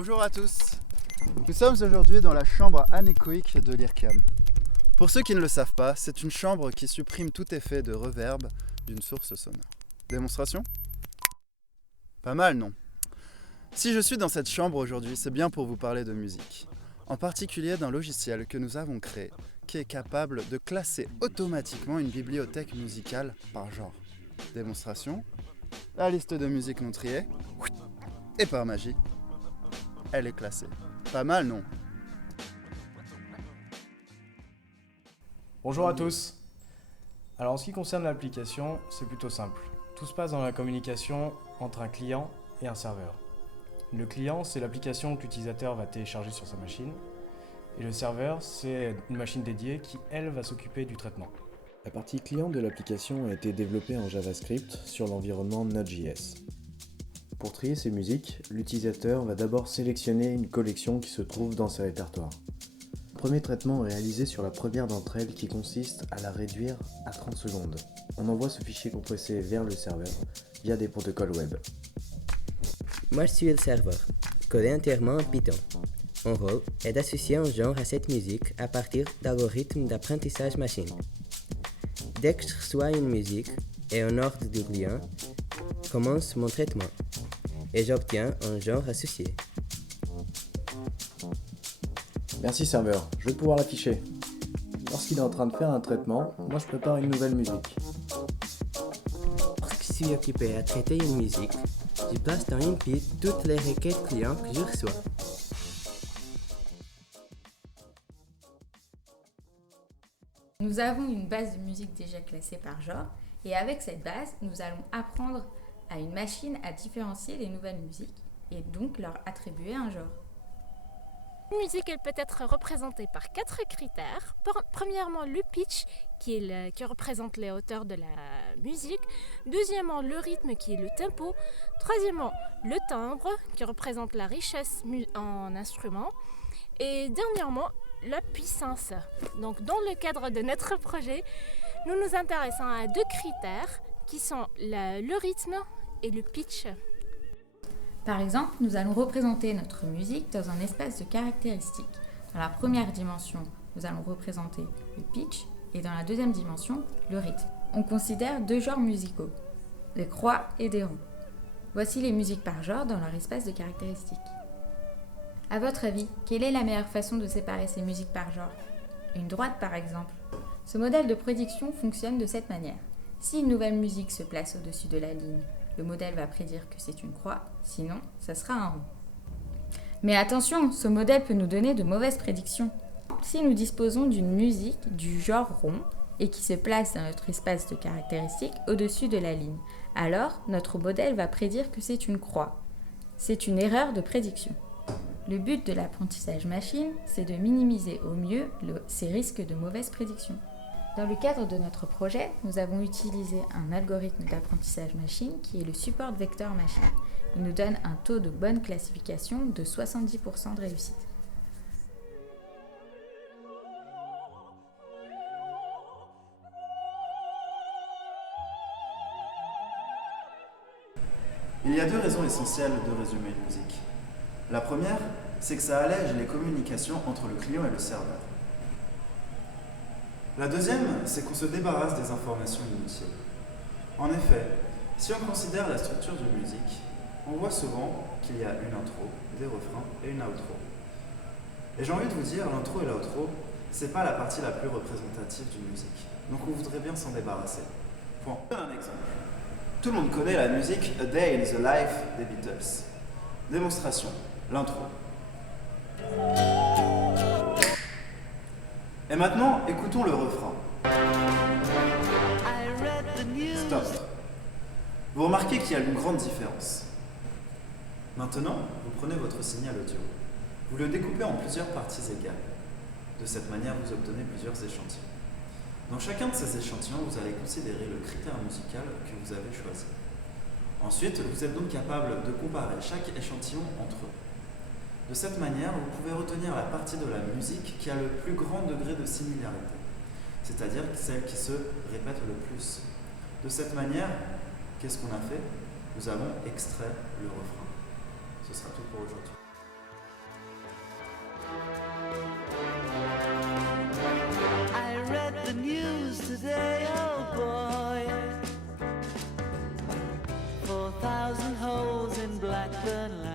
Bonjour à tous. Nous sommes aujourd'hui dans la chambre anéchoïque de l'IRCAM. Pour ceux qui ne le savent pas, c'est une chambre qui supprime tout effet de reverb d'une source sonore. Démonstration ? Pas mal, non ? Si je suis dans cette chambre aujourd'hui, c'est bien pour vous parler de musique. En particulier d'un logiciel que nous avons créé, qui est capable de classer automatiquement une bibliothèque musicale par genre. Démonstration ? La liste de musique non triée, et par magie, elle est classée. Pas mal, non ? Bonjour à tous. Alors en ce qui concerne l'application, c'est plutôt simple. Tout se passe dans la communication entre un client et un serveur. Le client, c'est l'application que l'utilisateur va télécharger sur sa machine. Et le serveur, c'est une machine dédiée qui, elle, va s'occuper du traitement. La partie client de l'application a été développée en JavaScript sur l'environnement Node.js. Pour trier ses musiques, l'utilisateur va d'abord sélectionner une collection qui se trouve dans ses répertoires. Le premier traitement est réalisé sur la première d'entre elles qui consiste à la réduire à 30 secondes. On envoie ce fichier compressé vers le serveur via des protocoles web. Moi je suis le serveur, codé entièrement en Python. Mon rôle est d'associer un genre à cette musique à partir d'algorithmes d'apprentissage machine. Dès que je reçois une musique et un ordre du client, commence mon traitement et j'obtiens un genre associé. Merci serveur, je vais pouvoir l'afficher. Lorsqu'il est en train de faire un traitement, moi je prépare une nouvelle musique. Lorsque je suis occupé à traiter une musique, je place dans une pile toutes les requêtes clients que je reçois. Nous avons une base de musique déjà classée par genre et avec cette base, nous allons apprendre à une machine à différencier les nouvelles musiques et donc leur attribuer un genre. Une musique, elle peut être représentée par 4 critères. Premièrement, le pitch, qui représente les hauteurs de la musique. Deuxièmement, le rythme, qui est le tempo. Troisièmement, le timbre, qui représente la richesse en instruments. Et dernièrement, la puissance. Donc, dans le cadre de notre projet, nous nous intéressons à 2 critères, qui sont le rythme et le pitch. Par exemple, nous allons représenter notre musique dans un espace de caractéristiques. Dans la première dimension, nous allons représenter le pitch et dans la deuxième dimension, le rythme. On considère 2 genres musicaux, des croix et des ronds. Voici les musiques par genre dans leur espace de caractéristiques. À votre avis, quelle est la meilleure façon de séparer ces musiques par genre ? Une droite par exemple. Ce modèle de prédiction fonctionne de cette manière. Si une nouvelle musique se place au-dessus de la ligne, le modèle va prédire que c'est une croix, sinon, ça sera un rond. Mais attention, ce modèle peut nous donner de mauvaises prédictions. Si nous disposons d'une musique du genre rond et qui se place dans notre espace de caractéristiques au-dessus de la ligne, alors notre modèle va prédire que c'est une croix. C'est une erreur de prédiction. Le but de l'apprentissage machine, c'est de minimiser au mieux ces risques de mauvaises prédictions. Dans le cadre de notre projet, nous avons utilisé un algorithme d'apprentissage machine qui est le support vecteur machine. Il nous donne un taux de bonne classification de 70% de réussite. Il y a 2 raisons essentielles de résumer une musique. La première, c'est que ça allège les communications entre le client et le serveur. La deuxième, c'est qu'on se débarrasse des informations inutiles. En effet, si on considère la structure d'une musique, on voit souvent qu'il y a une intro, des refrains et une outro. Et j'ai envie de vous dire, l'intro et l'outro, c'est pas la partie la plus représentative d'une musique. Donc on voudrait bien s'en débarrasser. Pour en donner un exemple. Tout le monde connaît la musique A Day in the Life des Beatles. Démonstration, l'intro. Et maintenant, écoutons le refrain. Stop. Vous remarquez qu'il y a une grande différence. Maintenant, vous prenez votre signal audio. Vous le découpez en plusieurs parties égales. De cette manière, vous obtenez plusieurs échantillons. Dans chacun de ces échantillons, vous allez considérer le critère musical que vous avez choisi. Ensuite, vous êtes donc capable de comparer chaque échantillon entre eux. De cette manière, vous pouvez retenir la partie de la musique qui a le plus grand degré de similarité, c'est-à-dire celle qui se répète le plus. De cette manière, qu'est-ce qu'on a fait ? Nous avons extrait le refrain. Ce sera tout pour aujourd'hui. I read the news today, oh boy. 4,000 holes in Blackburn